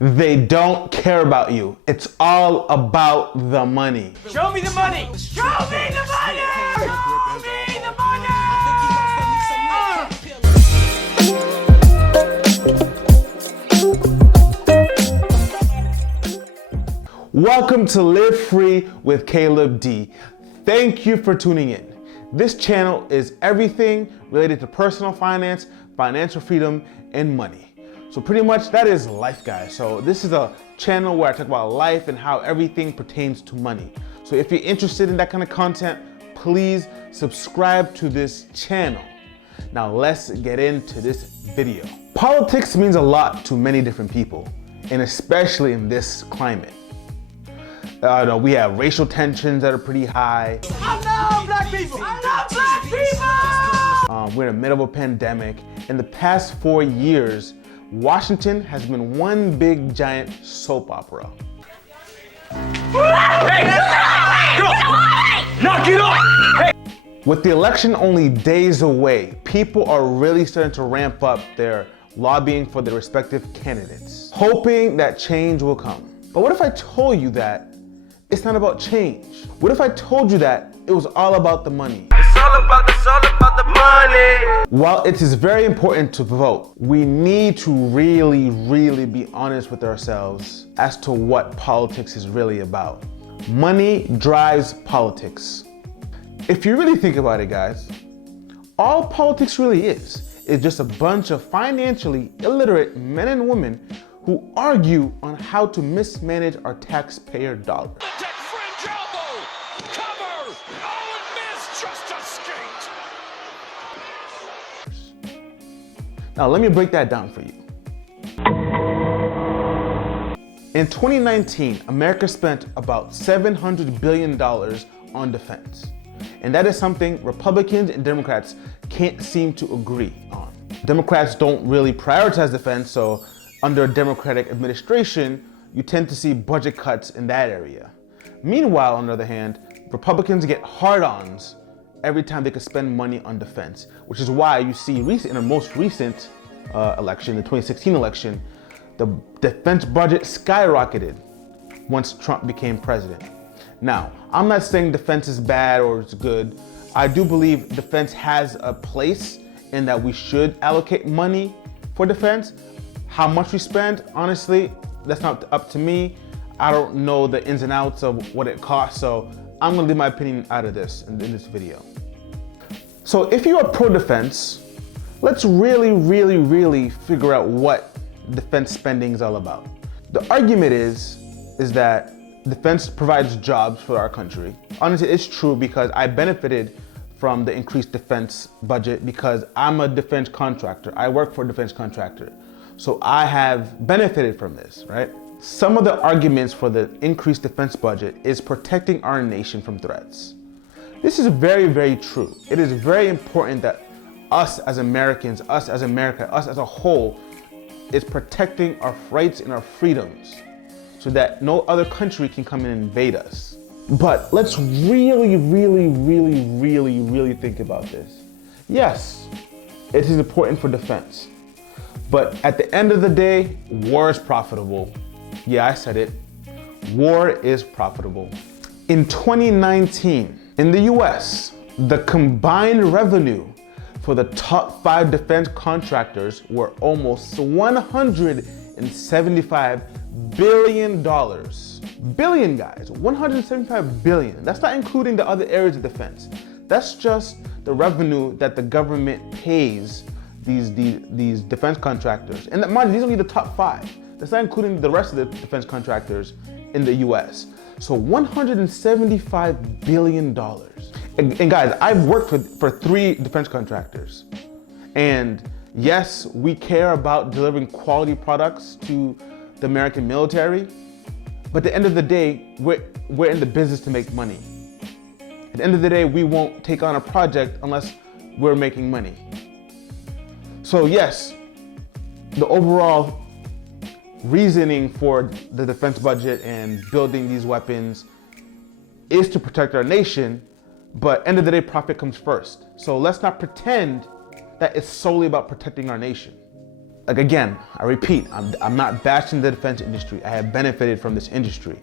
They don't care about you. It's all about the money. Show me the money! Show me the money! Show me the money! Welcome to Live Free with Caleb D. Thank you for tuning in. This channel is everything related to personal finance, financial freedom, and money. So pretty much that is life, guys. So this is a channel where I talk about life and how everything pertains to money. So if you're interested in that kind of content, please subscribe to this channel. Now let's get into this video. Politics means a lot to many different people, and especially in this climate. We have racial tensions that are pretty high. I love black people! I love black people! We're in the middle of a pandemic. In the past 4 years, Washington has been one big giant soap opera. Knock it off! Hey. With the election only days away, people are really starting to ramp up their lobbying for their respective candidates, hoping that change will come. But what if I told you that it's not about change? What if I told you that it was all about the money? It's all about the money! While it is very important to vote, we need to really be honest with ourselves as to what politics is really about. Money drives politics. If you really think about it, guys, all politics really is just a bunch of financially illiterate men and women who argue on how to mismanage our taxpayer dollars. Now let me break that down for you. In 2019, America spent about $700 billion on defense. And that is something Republicans and Democrats can't seem to agree on. Democrats don't really prioritize defense, so under a Democratic administration, you tend to see budget cuts in that area. Meanwhile, on the other hand, Republicans get hard-ons every time they could spend money on defense, which is why you see in the most recent election, the 2016 election, the defense budget skyrocketed once Trump became president. Now, I'm not saying defense is bad or it's good. I do believe defense has a place and that we should allocate money for defense. How much we spend, honestly, that's not up to me. I don't know the ins and outs of what it costs, so I'm gonna leave my opinion out of this in this video. So if you are pro-defense, let's really figure out what defense spending is all about. The argument is that defense provides jobs for our country. Honestly, it's true because I benefited from the increased defense budget because I'm a defense contractor. I work for a defense contractor. So I have benefited from this, right? Some of the arguments for the increased defense budget is protecting our nation from threats. This is very true. It is very important that us as Americans, us as America, us as a whole, is protecting our rights and our freedoms so that no other country can come and invade us. But let's really think about this. Yes, it is important for defense. But at the end of the day, war is profitable. Yeah, I said it. War is profitable. In 2019, in the US, the combined revenue for the top 5 defense contractors were almost $175 billion. Billion, guys, 175 billion. That's not including the other areas of defense. That's just the revenue that the government pays these defense contractors. And mind you, these are only the top 5. That's not including the rest of the defense contractors in the US. So $175 billion. And guys, I've worked for 3 defense contractors. And yes, we care about delivering quality products to the American military. But at the end of the day, we're in the business to make money. At the end of the day, we won't take on a project unless we're making money. So yes, the overall reasoning for the defense budget and building these weapons is to protect our nation, but end of the day, profit comes first. So let's not pretend that it's solely about protecting our nation. like again, I repeat, I'm not bashing the defense industry. I have benefited from this industry.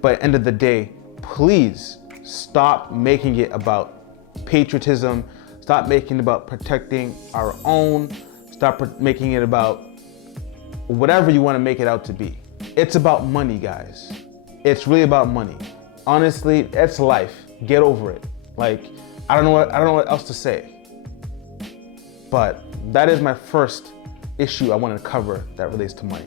But at the end of the day, please stop making it about patriotism. Stop making it about protecting our own. Stop making it about whatever you want to make it out to be. It's about money, guys. It's really about money. Honestly, it's life. Get over it. Like, I don't know what else to say. But that is my first issue I want to cover that relates to money.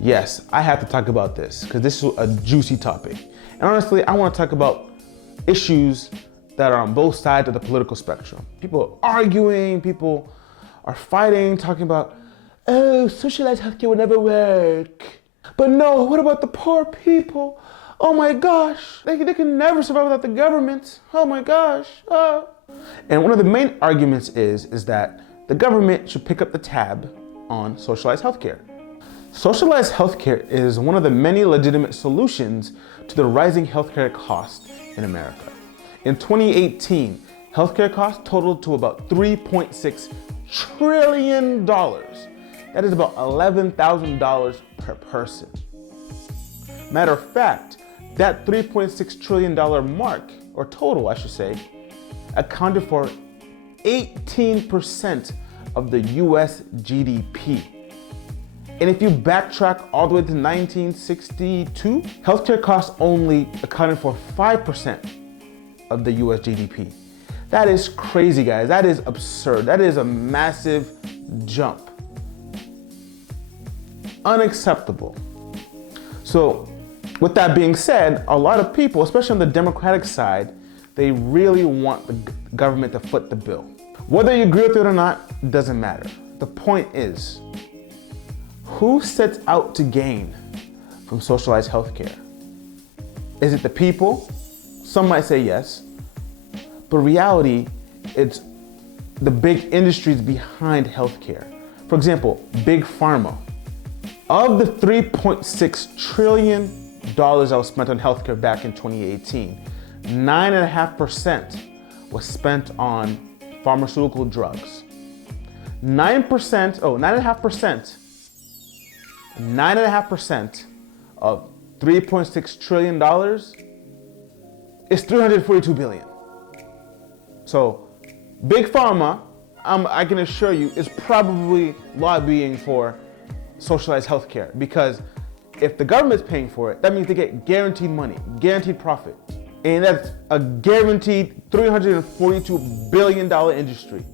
Yes, I have to talk about this because this is a juicy topic. And honestly, I want to talk about issues that are on both sides of the political spectrum. People are arguing, people are fighting, talking about, oh, socialized healthcare would never work. But no, what about the poor people? Oh my gosh, they can never survive without the government. Oh my gosh. Oh. And one of the main arguments is that the government should pick up the tab on socialized healthcare. Socialized healthcare is one of the many legitimate solutions to the rising healthcare costs in America. In 2018, healthcare costs totaled to about $3.6 trillion. That is about $11,000 per person. Matter of fact, that $3.6 trillion mark, or total I should say, accounted for 18% of the US GDP. And if you backtrack all the way to 1962, healthcare costs only accounted for 5% of the US GDP. That is crazy, guys. That is absurd. That is a massive jump. Unacceptable. So, with that being said, a lot of people, especially on the Democratic side, they really want the government to foot the bill. Whether you agree with it or not, doesn't matter. The point is, who sets out to gain from socialized healthcare? Is it the people? Some might say yes, but reality, it's the big industries behind healthcare. For example, Big Pharma. Of the $3.6 trillion that was spent on healthcare back in 2018, 9.5% was spent on pharmaceutical drugs. 9.5% of $3.6 trillion is $342 billion. So Big Pharma, I can assure you, is probably lobbying for socialized healthcare, because if the government's paying for it, that means they get guaranteed money, guaranteed profit. And that's a guaranteed $342 billion industry.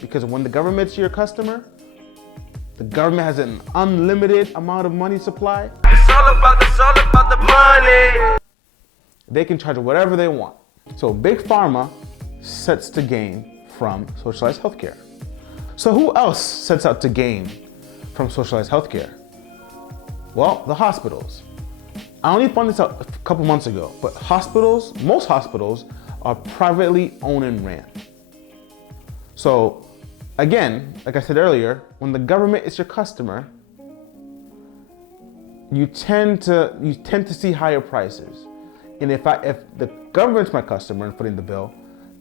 Because when the government's your customer, the government has an unlimited amount of money supply. It's all about the money. They can charge whatever they want. So Big Pharma sets to gain from socialized healthcare. So who else sets out to gain from socialized healthcare? Well, the hospitals. I only found this out a couple months ago, but most hospitals are privately owned and ran. So again, like I said earlier, when the government is your customer, you tend to see higher prices. And if the government's my customer and footing the bill,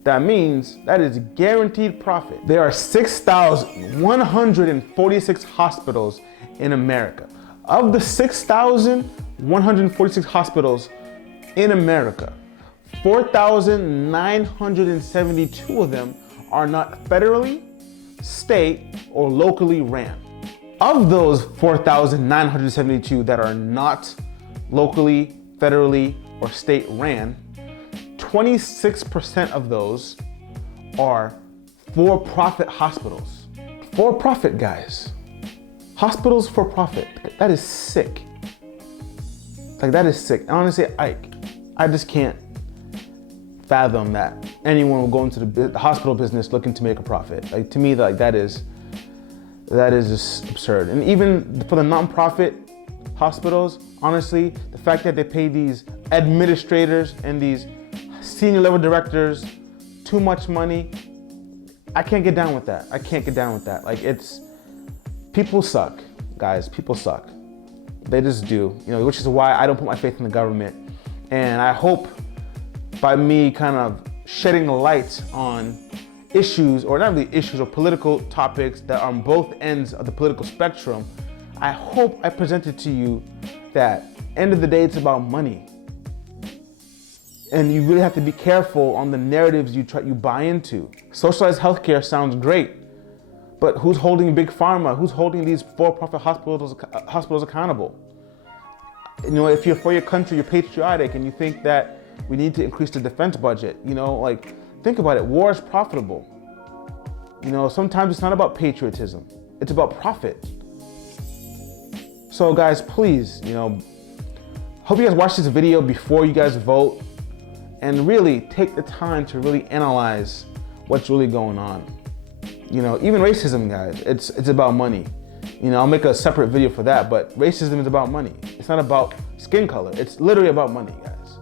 that means that is guaranteed profit. There are 6,146 hospitals in America. Of the 6,146 hospitals in America, 4,972 of them are not federally, state, or locally ran. Of those 4,972 that are not locally, federally, or state ran, 26% of those are for-profit hospitals. For-profit, guys. Hospitals for profit. That is sick. Like, that is sick. Honestly, I just can't fathom that anyone will go into the hospital business looking to make a profit. Like, to me, like, that is just absurd. And even for the nonprofit hospitals, honestly, the fact that they pay these administrators and these senior level directors too much money, I can't get down with that. I can't get down with that. Like, people suck, guys. People suck. They just do, which is why I don't put my faith in the government. And I hope by me kind of shedding a light on issues, or not really issues, or political topics that are on both ends of the political spectrum, I hope I presented to you that end of the day, it's about money. And you really have to be careful on the narratives you buy into. Socialized healthcare sounds great, but who's holding big pharma? Who's holding these for-profit hospitals accountable? You know, if you're for your country, you're patriotic, and you think that we need to increase the defense budget, you know, like, think about it. War is profitable. You know, sometimes it's not about patriotism. It's about profit. So guys, please, you know, hope you guys watch this video before you guys vote, and really take the time to really analyze what's really going on. You know, even racism, guys, it's about money. You know, I'll make a separate video for that, but racism is about money. It's not about skin color. It's literally about money, guys.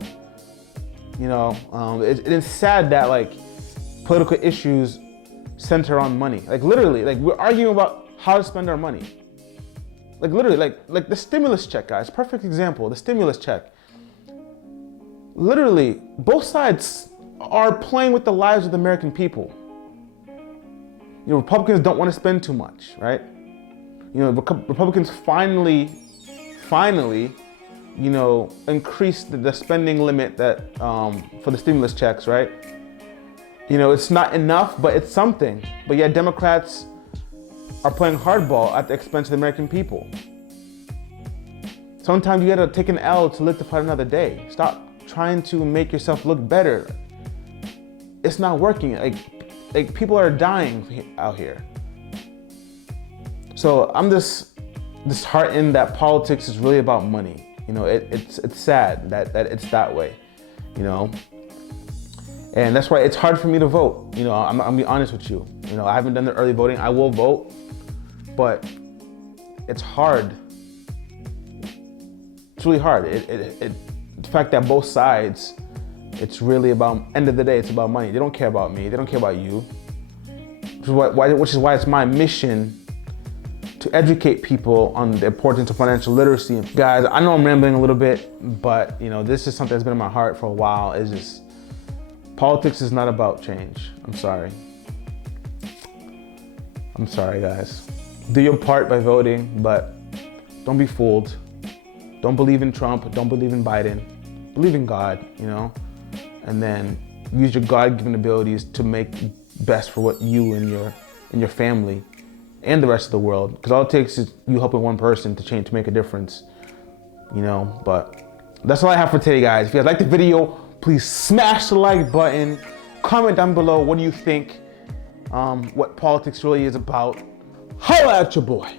You know, it is sad that like political issues center on money. Like literally, like we're arguing about how to spend our money. Like literally, like the stimulus check, guys, perfect example, the stimulus check. Literally, both sides are playing with the lives of the American people. You know, Republicans don't want to spend too much, right? You know, Republicans finally, you know, increased the spending limit that for the stimulus checks, right? You know, it's not enough, but it's something. But yet Democrats are playing hardball at the expense of the American people. Sometimes you gotta take an L to live to fight another day. Stop trying to make yourself look better. It's not working. Like people are dying out here. So I'm just disheartened that politics is really about money. You know, it's sad that it's that way, you know? And that's why it's hard for me to vote. You know, I'm gonna be honest with you. You know, I haven't done the early voting. I will vote, but it's hard. It's really hard. The fact that both sides, it's really about, end of the day, it's about money. They don't care about me. They don't care about you. Which is why it's my mission to educate people on the importance of financial literacy. Guys, I know I'm rambling a little bit, but you know, this is something that's been in my heart for a while. It's just, politics is not about change. I'm sorry. I'm sorry, guys. Do your part by voting, but don't be fooled. Don't believe in Trump. Don't believe in Biden. Believe in God, you know? And then use your God-given abilities to make best for what you and your family and the rest of the world. Because all it takes is you helping one person to make a difference, you know? But that's all I have for today, guys. If you guys like the video, please smash the like button. Comment down below, what do you think what politics really is about. Holla at your boy.